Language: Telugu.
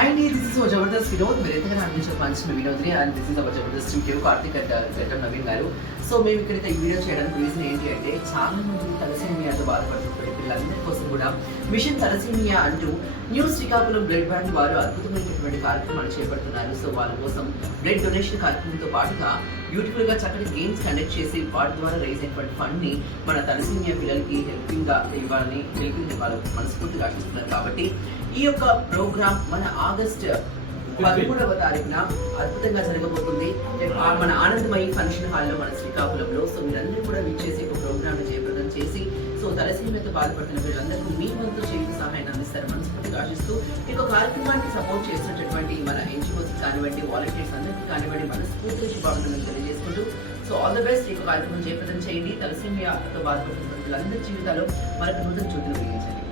Hi, this is our Jabardast Vinod. మీరైతే అందించిన మంచి వినోద్ని and this is our Jabardasth team Karthik and Gaddam Naveen గారు. సో మేము ఇక్కడైతే ఈ వీడియో చేయడానికి రీజన్ ఏంటి అంటే చాలా మంది తలసేమియాతో బాధపడుతున్న పిల్లలందరి కోసం కూడా మిషన్ తలసేమియా అంటూ న్యూ శ్రీకాకుళం బ్లడ్ బ్యాంక్ వారు అద్భుతమైనటువంటి కార్యక్రమాలు చేపడుతున్నారు. సో వాళ్ళ కోసం బ్లడ్ డొనేషన్ కార్యక్రమంతో పాటుగా బ్యూటిఫుల్ గా చక్కటి గేమ్స్ కండక్ట్ చేసి వాటి ద్వారా రైజ్ అయినటువంటి ఫండ్ ని మన తలసేమియా పిల్లలకి హెల్పింగ్ గా ఇవ్వాలని వాళ్ళు మనస్ఫూర్తిగా ఆశిస్తున్నారు. కాబట్టి ఈ యొక్క ప్రోగ్రామ్ మన ఆగస్ట్ 13వ తారీఖున అద్భుతంగా జరగబోతుంది మన ఆనందమయి ఫంక్షన్ హాల్లో మన శ్రీకాకుళంలో. సో మీరందరూ కూడా విచ్చేసి ఒక ప్రోగ్రామ్ జయప్రదం చేసి సో తలసేమియాతో బాధపడుతున్న వీళ్ళందరికీ మీ వంతు చేతి సహాయం అందిస్తారు మనస్ఫూర్తిగా ఆశిస్తూ ఈ కార్యక్రమానికి సపోర్ట్ చేసినటువంటి మన ఎన్జిఓస్ కానివ్వండి, వాలంటీర్స్ అందరికీ కానివ్వండి మనస్ఫూర్తిగా శుభాకాంక్షలు తెలియజేసుకుంటూ సో ఆల్ ద బెస్ట్. ఈ కార్యక్రమం జయప్రదం చేయండి. తలసేమియాతో బాధపడుతున్న వీళ్ళందరి జీవితాల్లో మరొక నూతన జ్యోతిని వెలిగించండి.